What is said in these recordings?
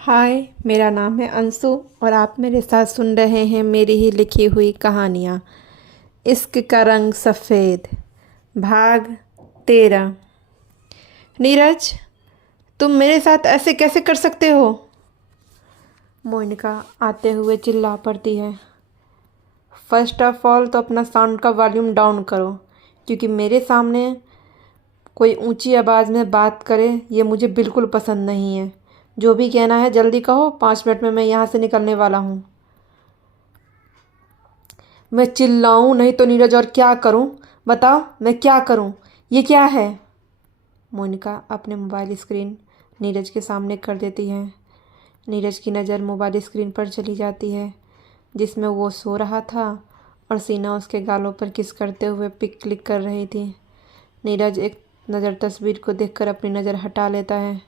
हाय, मेरा नाम है अंशु और आप मेरे साथ सुन रहे हैं मेरी ही लिखी हुई कहानियाँ। इश्क का रंग सफ़ेद, भाग 13। नीरज, तुम मेरे साथ ऐसे कैसे कर सकते हो? मोनिका आते हुए चिल्ला पड़ती है। फर्स्ट ऑफ ऑल तो अपना साउंड का वॉल्यूम डाउन करो, क्योंकि मेरे सामने कोई ऊंची आवाज़ में बात करे ये मुझे बिल्कुल पसंद नहीं है। जो भी कहना है जल्दी कहो, 5 मिनट में मैं यहाँ से निकलने वाला हूँ। मैं चिल्लाऊं नहीं तो नीरज और क्या करूं? बताओ, मैं क्या करूं? ये क्या है? मोनिका अपने मोबाइल स्क्रीन नीरज के सामने कर देती है। नीरज की नज़र मोबाइल स्क्रीन पर चली जाती है जिसमें वो सो रहा था और सीना उसके गालों पर किस करते हुए पिक क्लिक कर रही थी। नीरज एक नज़र तस्वीर को देखकर अपनी नज़र हटा लेता है।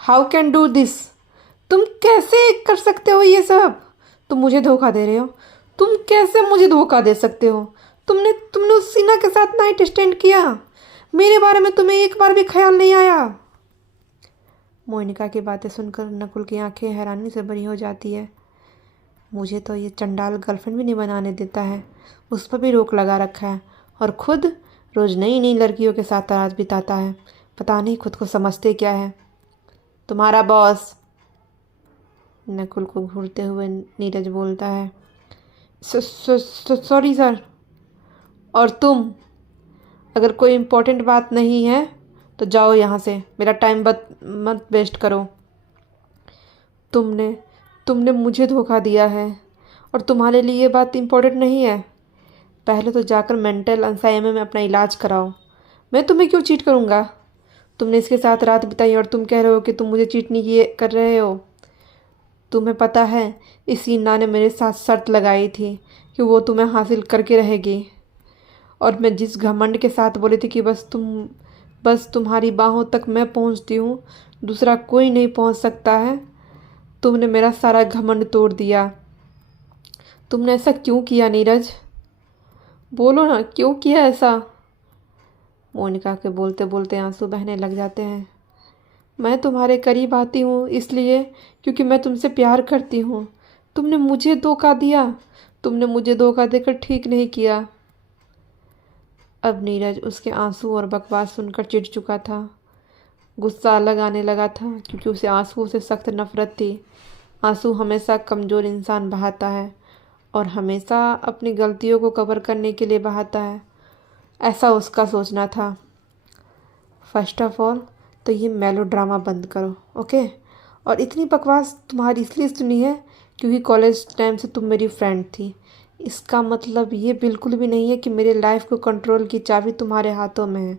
How can do this? तुम कैसे कर सकते हो ये सब? तुम मुझे धोखा दे रहे हो। तुम कैसे मुझे धोखा दे सकते हो? तुमने तुमने उस सीना के साथ नाइट स्टैंड किया। मेरे बारे में तुम्हें एक बार भी ख्याल नहीं आया। मोनिका की बातें सुनकर नकुल की आंखें हैरानी से भरी हो जाती है। मुझे तो ये चंडाल गर्लफ्रेंड भी नहीं बनाने देता है, उस पर भी रोक लगा रखा है और खुद रोज़ नई नई लड़कियों के साथ रात बिताता है। पता नहीं खुद को समझते क्या है। तुम्हारा बॉस, नकुल को घूरते हुए नीरज बोलता है। Sorry sir. और तुम, अगर कोई इम्पोर्टेंट बात नहीं है तो जाओ यहाँ से, मेरा टाइम मत वेस्ट करो। तुमने तुमने मुझे धोखा दिया है और तुम्हारे लिए ये बात इम्पोर्टेंट नहीं है। पहले तो जाकर मेंटल असाइलम में अपना इलाज कराओ। मैं तुम्हें क्यों चीट करूँगा? तुमने इसके साथ रात बिताई और तुम कह रहे हो कि तुम मुझे चीट नहीं किए कर रहे हो। तुम्हें पता है, इस हीना ने मेरे साथ शर्त लगाई थी कि वो तुम्हें हासिल करके रहेगी, और मैं जिस घमंड के साथ बोली थी कि बस तुम्हारी बाहों तक मैं पहुंचती हूँ, दूसरा कोई नहीं पहुंच सकता है, तुमने मेरा सारा घमंड तोड़ दिया। तुमने ऐसा क्यों किया नीरज? बोलो ना, क्यों किया ऐसा? मोनिका के बोलते बोलते आंसू बहने लग जाते हैं। मैं तुम्हारे करीब आती हूँ इसलिए क्योंकि मैं तुमसे प्यार करती हूँ। तुमने मुझे धोखा दिया। तुमने मुझे धोखा देकर ठीक नहीं किया। अब नीरज उसके आंसू और बकवास सुनकर चिढ़ चुका था। गुस्सा अलग आने लगा था क्योंकि उसे आंसुओं से सख्त नफरत थी। आंसू हमेशा कमज़ोर इंसान बहाता है और हमेशा अपनी गलतियों को कवर करने के लिए बहाता है, ऐसा उसका सोचना था। फर्स्ट ऑफ ऑल तो ये मेलो ड्रामा बंद करो, ओके? और इतनी बकवास तुम्हारी इसलिए सुनी है क्योंकि कॉलेज टाइम से तुम मेरी फ्रेंड थी। इसका मतलब ये बिल्कुल भी नहीं है कि मेरे लाइफ को कंट्रोल की चाबी तुम्हारे हाथों में है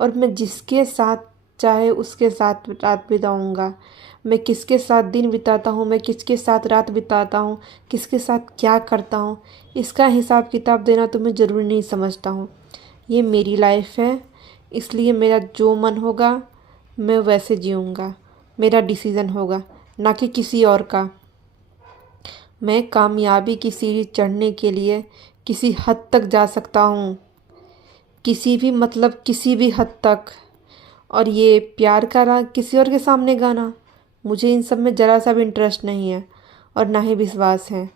और मैं जिसके साथ चाहे उसके साथ रात बिताऊँगा। मैं किसके साथ दिन बिताता हूँ, मैं किसके साथ रात बिताता हूँ, किसके साथ क्या करता हूँ, इसका हिसाब किताब देना तुम्हें ज़रूरी नहीं समझता हूँ। ये मेरी लाइफ है, इसलिए मेरा जो मन होगा मैं वैसे जीऊँगा। मेरा डिसीज़न होगा, ना कि किसी और का। मैं कामयाबी की सीढ़ी चढ़ने के लिए किसी हद तक जा सकता हूँ, किसी भी मतलब किसी भी हद तक। और ये प्यार का राग किसी और के सामने गाना, मुझे इन सब में ज़रा सा भी इंटरेस्ट नहीं है और ना ही विश्वास है।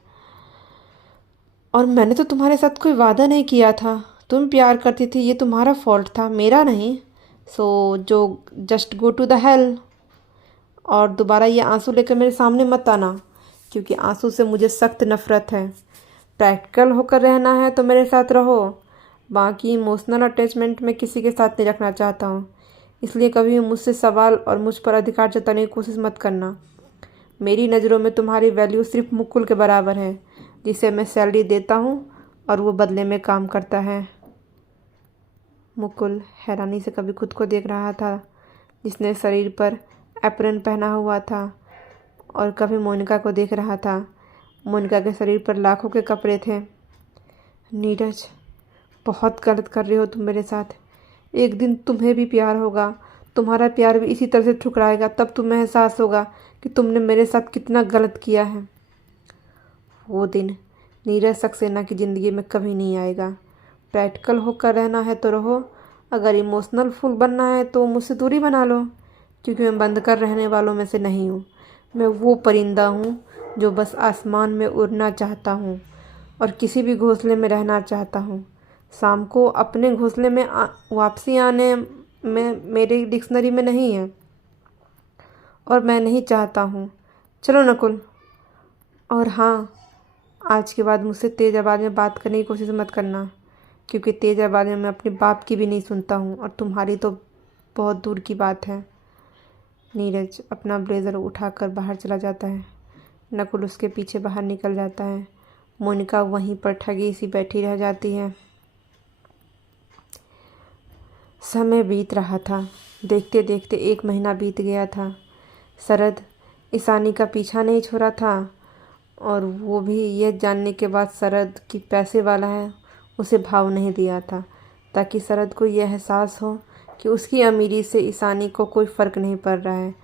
और मैंने तो तुम्हारे साथ कोई वादा नहीं किया था। तुम प्यार करती थी, ये तुम्हारा फॉल्ट था, मेरा नहीं। सो जो just go to the hell. और दोबारा ये आंसू लेकर मेरे सामने मत आना क्योंकि आंसू से मुझे सख्त नफ़रत है। प्रैक्टिकल होकर रहना है तो मेरे साथ रहो, बाकी इमोशनल अटैचमेंट में किसी के साथ नहीं रखना चाहता हूँ। इसलिए कभी मुझसे सवाल और मुझ पर अधिकार जताने की कोशिश मत करना। मेरी नज़रों में तुम्हारी वैल्यू सिर्फ मुकुल के बराबर है, जिसे मैं सैलरी देता हूँ और वो बदले में काम करता है। मुकुल हैरानी से कभी खुद को देख रहा था जिसने शरीर पर एप्रन पहना हुआ था और कभी मोनिका को देख रहा था। मोनिका के शरीर पर लाखों के कपड़े थे। नीरज, बहुत गलत कर रहे हो तुम मेरे साथ। एक दिन तुम्हें भी प्यार होगा, तुम्हारा प्यार भी इसी तरह से ठुकराएगा, तब तुम्हें एहसास होगा कि तुमने मेरे साथ कितना गलत किया है। वो दिन नीरज सक्सेना की ज़िंदगी में कभी नहीं आएगा। प्रैक्टिकल होकर रहना है तो रहो, अगर इमोशनल फुल बनना है तो मुझसे दूरी बना लो, क्योंकि मैं बंद कर रहने वालों में से नहीं हूँ। मैं वो परिंदा हूँ जो बस आसमान में उड़ना चाहता हूँ और किसी भी घोंसले में रहना चाहता हूँ। शाम को अपने घोंसले में वापसी आने में मेरी डिक्शनरी में नहीं है और मैं नहीं चाहता हूँ। चलो नकुल। और हाँ, आज के बाद मुझसे तेज़ आवाज़ में बात करने की कोशिश मत करना, क्योंकि तेज़ आवाज़ में मैं अपने बाप की भी नहीं सुनता हूँ और तुम्हारी तो बहुत दूर की बात है। नीरज अपना ब्लेज़र उठाकर बाहर चला जाता है। नकुल उसके पीछे बाहर निकल जाता है। मोनिका वहीं पर ठगी सी बैठी रह जाती है। समय बीत रहा था। देखते देखते 1 महीना बीत गया था। शरद ईशानी का पीछा नहीं छोड़ा था और वो भी यह जानने के बाद शरद की पैसे वाला है उसे भाव नहीं दिया था, ताकि शरद को यह एहसास हो कि उसकी अमीरी से ईशानी को कोई फ़र्क नहीं पड़ रहा है।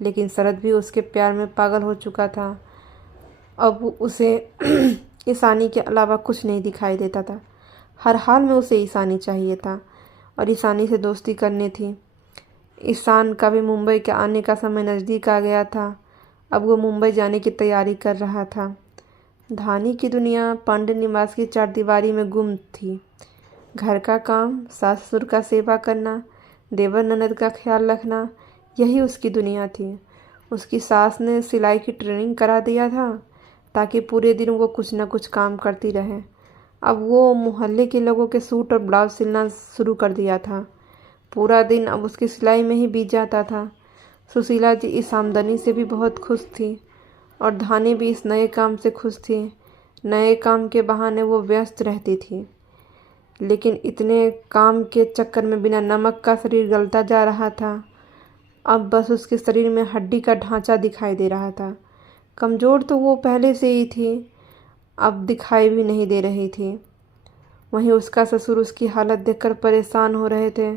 लेकिन शरद भी उसके प्यार में पागल हो चुका था। अब उसे ईशानी के अलावा कुछ नहीं दिखाई देता था। हर हाल में उसे ईशानी चाहिए था और ईशानी से दोस्ती करनी थी। ईशान का भी मुंबई के आने का समय नज़दीक आ गया था। अब वो मुंबई जाने की तैयारी कर रहा था। धानी की दुनिया पांडे निवास की चारदीवारी में गुम थी। घर का काम, सास ससुर का सेवा करना, देवर ननद का ख्याल रखना, यही उसकी दुनिया थी। उसकी सास ने सिलाई की ट्रेनिंग करा दिया था ताकि पूरे दिन वो कुछ न कुछ काम करती रहे। अब वो मोहल्ले के लोगों के सूट और ब्लाउज सिलना शुरू कर दिया था। पूरा दिन अब उसकी सिलाई में ही बीत जाता था। सुशीला जी इस आमदनी से भी बहुत खुश थी और धानी भी इस नए काम से खुश थी। नए काम के बहाने वो व्यस्त रहती थी, लेकिन इतने काम के चक्कर में बिना नमक का शरीर गलता जा रहा था। अब बस उसके शरीर में हड्डी का ढांचा दिखाई दे रहा था। कमज़ोर तो वो पहले से ही थी, अब दिखाई भी नहीं दे रही थी। वहीं उसका ससुर उसकी हालत देखकर परेशान हो रहे थे,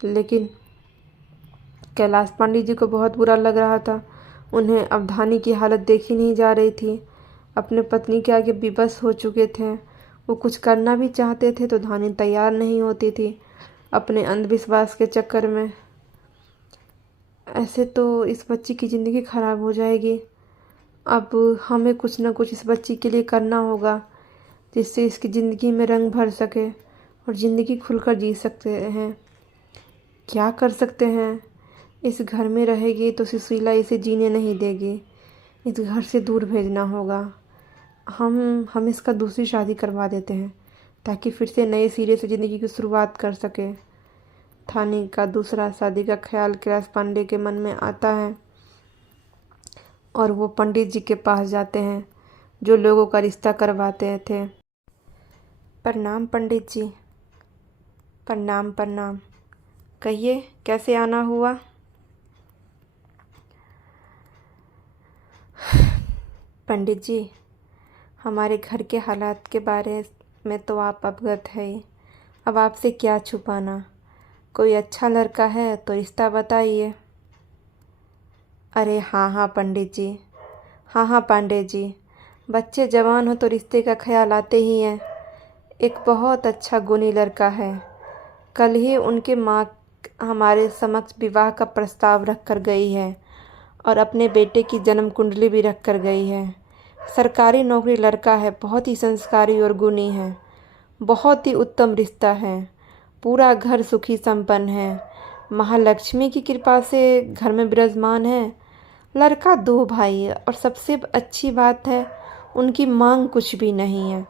लेकिन कैलाश पांडे जी को बहुत बुरा लग रहा था। उन्हें अब धानी की हालत देखी नहीं जा रही थी। अपने पत्नी के आगे विवश हो चुके थे। वो कुछ करना भी चाहते थे तो धानी तैयार नहीं होती थी। अपने अंधविश्वास के चक्कर में ऐसे तो इस बच्ची की ज़िंदगी ख़राब हो जाएगी। अब हमें कुछ ना कुछ इस बच्ची के लिए करना होगा, जिससे इसकी ज़िंदगी में रंग भर सके और ज़िंदगी खुलकर जी सकते हैं। क्या कर सकते हैं? इस घर में रहेगी तो सुशीला इसे जीने नहीं देगी। इस घर से दूर भेजना होगा। हम इसका दूसरी शादी करवा देते हैं ताकि फिर से नए सिरे से ज़िंदगी की शुरुआत कर सके। धानी का दूसरा शादी का ख्याल कैलाश पांडे के मन में आता है और वो पंडित जी के पास जाते हैं जो लोगों का रिश्ता करवाते थे। प्रणाम पंडित जी। प्रणाम प्रणाम। कहिए कैसे आना हुआ? पंडित जी, हमारे घर के हालात के बारे में तो आप अवगत है ही। अब आपसे क्या छुपाना। कोई अच्छा लड़का है तो रिश्ता बताइए। अरे हाँ हाँ पंडित जी, हाँ हाँ पांडे जी, बच्चे जवान हो तो रिश्ते का ख्याल आते ही हैं। एक बहुत अच्छा गुणी लड़का है। कल ही उनके माँ हमारे समक्ष विवाह का प्रस्ताव रख कर गई है और अपने बेटे की जन्म कुंडली भी रख कर गई है। सरकारी नौकरी लड़का है, बहुत ही संस्कारी और गुणी है। बहुत ही उत्तम रिश्ता है। पूरा घर सुखी संपन्न है। महालक्ष्मी की कृपा से घर में विराजमान है। लड़का 2 भाई है और सबसे अच्छी बात है उनकी मांग कुछ भी नहीं है।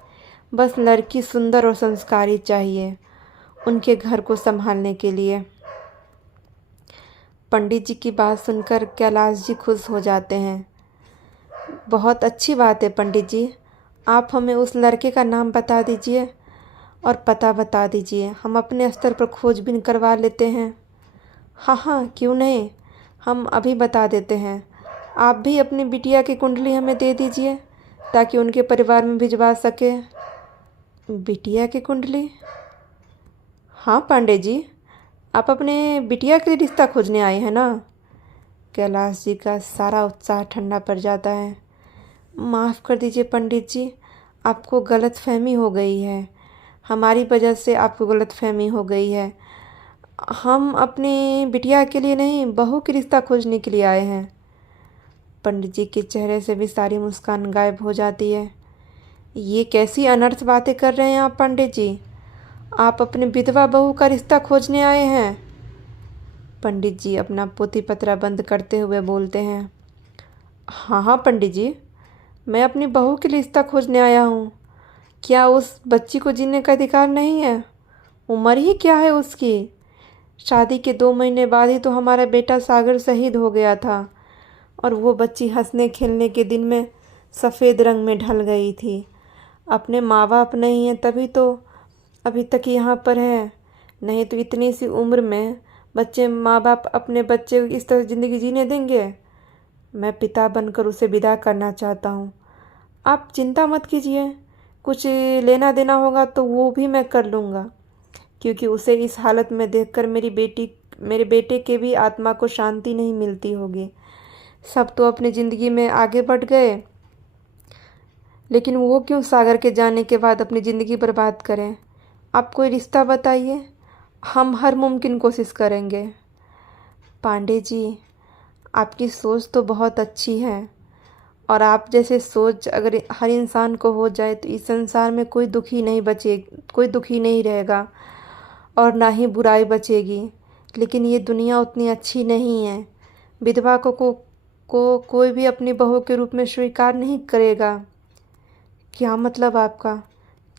बस लड़की सुंदर और संस्कारी चाहिए उनके घर को संभालने के लिए। पंडित जी की बात सुनकर कैलाश जी खुश हो जाते हैं। बहुत अच्छी बात है पंडित जी, आप हमें उस लड़के का नाम बता दीजिए और पता बता दीजिए। हम अपने स्तर पर खोजबीन करवा लेते हैं। हाँ हाँ क्यों नहीं, हम अभी बता देते हैं। आप भी अपनी बिटिया की कुंडली हमें दे दीजिए ताकि उनके परिवार में भिजवा सके। बिटिया की कुंडली? हाँ पांडे जी, आप अपने बिटिया के लिए रिश्ता खोजने आए हैं ना? कैलाश जी का सारा उत्साह ठंडा पड़ जाता है। माफ़ कर दीजिए पंडित जी, आपको गलतफहमी हो गई है। हमारी वजह से आपको गलतफहमी हो गई है। हम अपनी बिटिया के लिए नहीं, बहू की रिश्ता खोजने के लिए आए हैं। पंडित जी के चेहरे से भी सारी मुस्कान गायब हो जाती है। ये कैसी अनर्थ बातें कर रहे हैं आप पंडित जी? आप अपनी विधवा बहू का रिश्ता खोजने आए हैं? पंडित जी अपना पोथी पत्रा बंद करते हुए बोलते हैं। हाँ हाँ पंडित जी, मैं अपनी बहू के लिए रिश्ता खोजने आया हूँ। क्या उस बच्ची को जीने का अधिकार नहीं है? उम्र ही क्या है उसकी? शादी के 2 महीने बाद ही तो हमारा बेटा सागर शहीद हो गया था और वो बच्ची हंसने खेलने के दिन में सफ़ेद रंग में ढल गई थी। अपने माँ बाप नहीं हैं तभी तो अभी तक यहाँ पर है, नहीं तो इतनी सी उम्र में बच्चे माँ बाप अपने बच्चे को इस तरह ज़िंदगी जीने देंगे? मैं पिता बनकर उसे विदा करना चाहता हूँ। आप चिंता मत कीजिए, कुछ लेना देना होगा तो वो भी मैं कर लूँगा, क्योंकि उसे इस हालत में देखकर मेरे बेटे के भी आत्मा को शांति नहीं मिलती होगी। सब तो अपनी ज़िंदगी में आगे बढ़ गए, लेकिन वो क्यों सागर के जाने के बाद अपनी ज़िंदगी बर्बाद करें? आप कोई रिश्ता बताइए, हम हर मुमकिन कोशिश करेंगे। पांडे जी, आपकी सोच तो बहुत अच्छी है और आप जैसे सोच अगर हर इंसान को हो जाए तो इस संसार में कोई दुखी नहीं रहेगा और ना ही बुराई बचेगी। लेकिन ये दुनिया उतनी अच्छी नहीं है। विधवा को कोई भी अपनी बहू के रूप में स्वीकार नहीं करेगा। क्या मतलब आपका?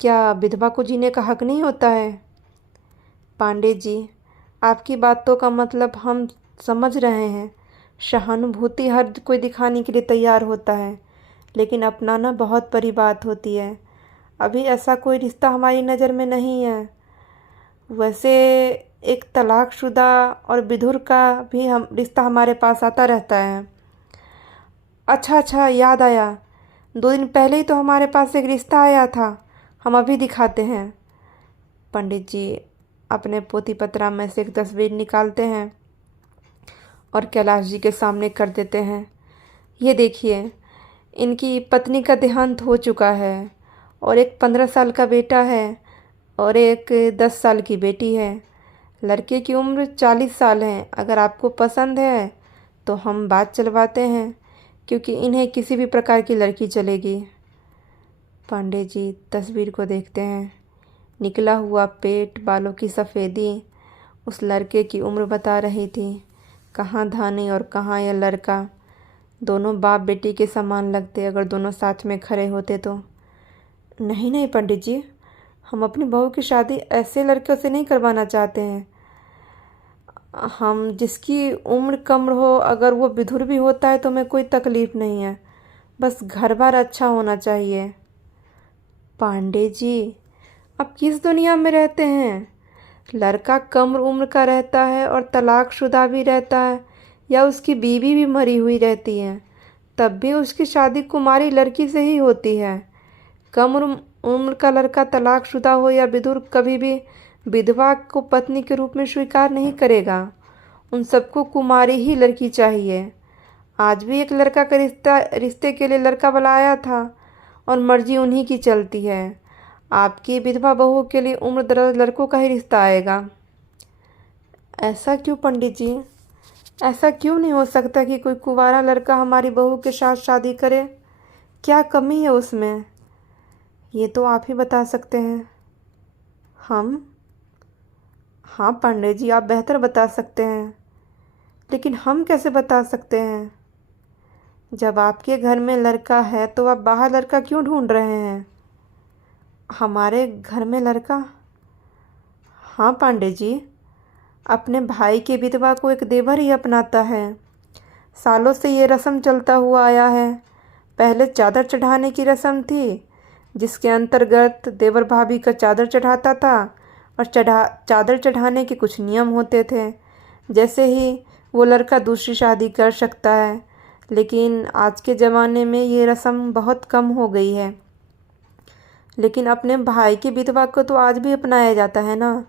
क्या विधवा को जीने का हक नहीं होता है? पांडे जी, आपकी बातों का मतलब हम समझ रहे हैं। सहानुभूति हर कोई दिखाने के लिए तैयार होता है, लेकिन अपनाना बहुत बड़ी बात होती है। अभी ऐसा कोई रिश्ता हमारी नज़र में नहीं है। वैसे एक तलाकशुदा और विधुर का भी हम रिश्ता हमारे पास आता रहता है। अच्छा, याद आया, 2 दिन पहले ही तो हमारे पास एक रिश्ता आया था, हम अभी दिखाते हैं। पंडित जी अपने पोथी पत्रा में से एक तस्वीर निकालते हैं और कैलाश जी के सामने कर देते हैं। ये देखिए, इनकी पत्नी का देहांत हो चुका है और एक 15 साल का बेटा है और एक 10 साल की बेटी है। लड़के की उम्र 40 साल है। अगर आपको पसंद है तो हम बात चलवाते हैं, क्योंकि इन्हें किसी भी प्रकार की लड़की चलेगी। पांडे जी तस्वीर को देखते हैं। निकला हुआ पेट, बालों की सफ़ेदी उस लड़के की उम्र बता रही थी। कहाँ धानी और कहाँ यह लड़का, दोनों बाप बेटी के समान लगते अगर दोनों साथ में खड़े होते तो। नहीं पंडित जी, हम अपनी बहू की शादी ऐसे लड़कों से नहीं करवाना चाहते हैं। हम जिसकी उम्र कम हो, अगर वो विधुर भी होता है तो हमें कोई तकलीफ़ नहीं है, बस घर बार अच्छा होना चाहिए। पांडे जी, आप किस दुनिया में रहते हैं? लड़का कम उम्र का रहता है और तलाकशुदा भी रहता है या उसकी बीवी भी मरी हुई रहती है, तब भी उसकी शादी कुमारी लड़की से ही होती है। कम उम्र का लड़का तलाकशुदा हो या विधुर कभी भी विधवा को पत्नी के रूप में स्वीकार नहीं करेगा। उन सबको कुमारी ही लड़की चाहिए। आज भी एक लड़का का रिश्ते के लिए लड़का बुलाया था और मर्जी उन्हीं की चलती है। आपकी विधवा बहू के लिए उम्र दराज लड़कों का ही रिश्ता आएगा। ऐसा क्यों पंडित जी? ऐसा क्यों नहीं हो सकता कि कोई कुंवारा लड़का हमारी बहू के साथ शादी करे? क्या कमी है उसमें? ये तो आप ही बता सकते हैं। हम? हाँ पांडे जी, आप बेहतर बता सकते हैं, लेकिन हम कैसे बता सकते हैं? जब आपके घर में लड़का है तो आप बाहर लड़का क्यों ढूंढ रहे हैं? हमारे घर में लड़का? हाँ पांडे जी, अपने भाई के विधवा को एक देवर ही अपनाता है। सालों से ये रस्म चलता हुआ आया है। पहले चादर चढ़ाने की रस्म थी, जिसके अंतर्गत देवर भाभी का चादर चढ़ाता था और चादर चढ़ाने के कुछ नियम होते थे, जैसे ही वो लड़का दूसरी शादी कर सकता है। लेकिन आज के ज़माने में ये रस्म बहुत कम हो गई है। लेकिन अपने भाई की विधवा को तो आज भी अपनाया जाता है ना।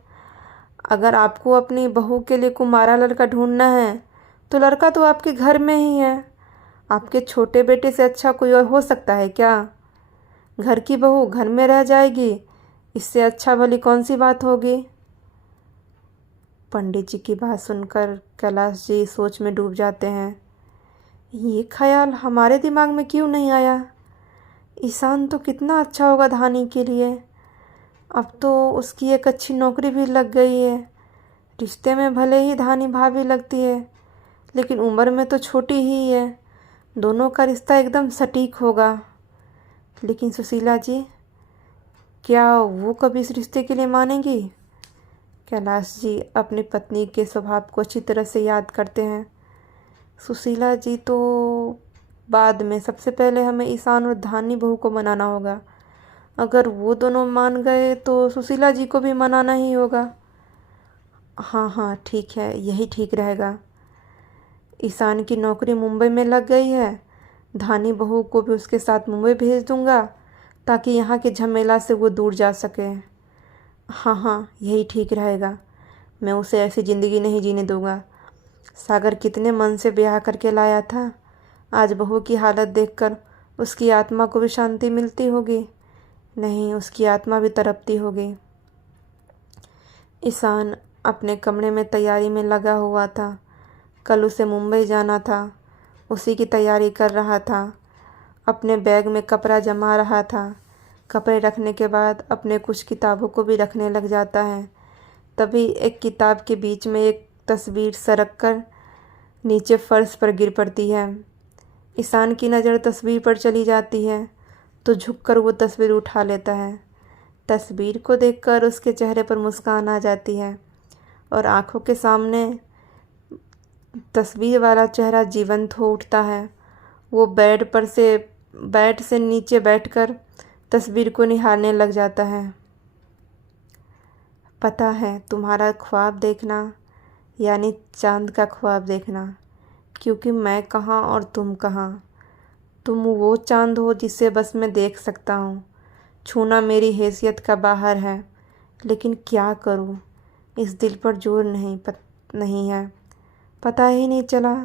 अगर आपको अपनी बहू के लिए कुमारा लड़का ढूंढना है तो लड़का तो आपके घर में ही है। आपके छोटे बेटे से अच्छा कोई और हो सकता है क्या? घर की बहू घर में रह जाएगी, इससे अच्छा भली कौन सी बात होगी? पंडित जी की बात सुनकर कैलाश जी सोच में डूब जाते हैं। ये ख्याल हमारे दिमाग में क्यों नहीं आया? ईशान तो कितना अच्छा होगा धानी के लिए। अब तो उसकी एक अच्छी नौकरी भी लग गई है। रिश्ते में भले ही धानी भाभी लगती है, लेकिन उम्र में तो छोटी ही है। दोनों का रिश्ता एकदम सटीक होगा। लेकिन सुशीला जी, क्या वो कभी इस रिश्ते के लिए मानेंगी? कैलाश जी अपनी पत्नी के स्वभाव को अच्छी तरह से याद करते हैं। सुशीला जी तो बाद में, सबसे पहले हमें ईशान और धानी बहू को मनाना होगा। अगर वो दोनों मान गए तो सुशीला जी को भी मनाना ही होगा। हाँ हाँ ठीक है, यही ठीक रहेगा। ईशान की नौकरी मुंबई में लग गई है। धानी बहू को भी उसके साथ मुंबई भेज दूंगा ताकि यहाँ के झमेला से वो दूर जा सके। हाँ हाँ यही ठीक रहेगा। मैं उसे ऐसी ज़िंदगी नहीं जीने दूंगा। सागर कितने मन से ब्याह करके लाया था। आज बहू की हालत देखकर उसकी आत्मा को भी शांति मिलती होगी। नहीं, उसकी आत्मा भी तड़पती होगी। ईशान अपने कमरे में तैयारी में लगा हुआ था। कल उसे मुंबई जाना था, उसी की तैयारी कर रहा था। अपने बैग में कपड़ा जमा रहा था। कपड़े रखने के बाद अपने कुछ किताबों को भी रखने लग जाता है। तभी एक किताब के बीच में एक तस्वीर सरक कर नीचे फर्श पर गिर पड़ती है। ईशान की नज़र तस्वीर पर चली जाती है तो झुककर वो तस्वीर उठा लेता है। तस्वीर को देखकर उसके चेहरे पर मुस्कान आ जाती है और आंखों के सामने तस्वीर वाला चेहरा जीवंत हो उठता है। वो बेड से नीचे बैठकर तस्वीर को निहारने लग जाता है। पता है, तुम्हारा ख्वाब देखना यानी चांद का ख्वाब देखना, क्योंकि मैं कहाँ और तुम कहाँ। तुम वो चांद हो जिसे बस मैं देख सकता हूँ। छूना मेरी हैसियत का बाहर है, लेकिन क्या करूँ, इस दिल पर जोर नहीं है। पता ही नहीं चला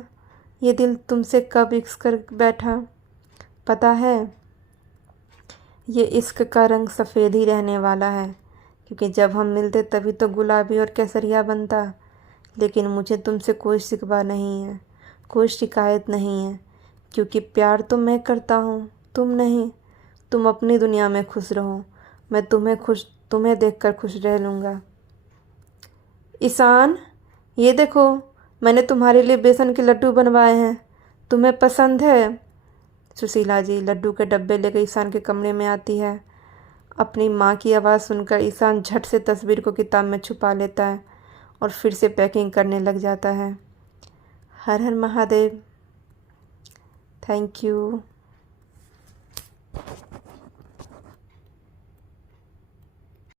ये दिल तुमसे कब इश्क कर बैठा। पता है, ये इश्क का रंग सफ़ेद ही रहने वाला है, क्योंकि जब हम मिलते तभी तो गुलाबी और केसरिया बनता। लेकिन मुझे तुमसे कोई शिकवा नहीं है, कोई शिकायत नहीं है, क्योंकि प्यार तो मैं करता हूँ, तुम नहीं। तुम अपनी दुनिया में खुश रहो, मैं तुम्हें देखकर खुश रह लूँगा। ईशान, ये देखो, मैंने तुम्हारे लिए बेसन के लड्डू बनवाए हैं, तुम्हें पसंद है? सुशीला जी लड्डू के डब्बे लेकर ईशान के कमरे में आती है। अपनी माँ की आवाज़ सुनकर ईशान झट से तस्वीर को किताब में छुपा लेता है और फिर से पैकिंग करने लग जाता है। हर हर महादेव। Thank you.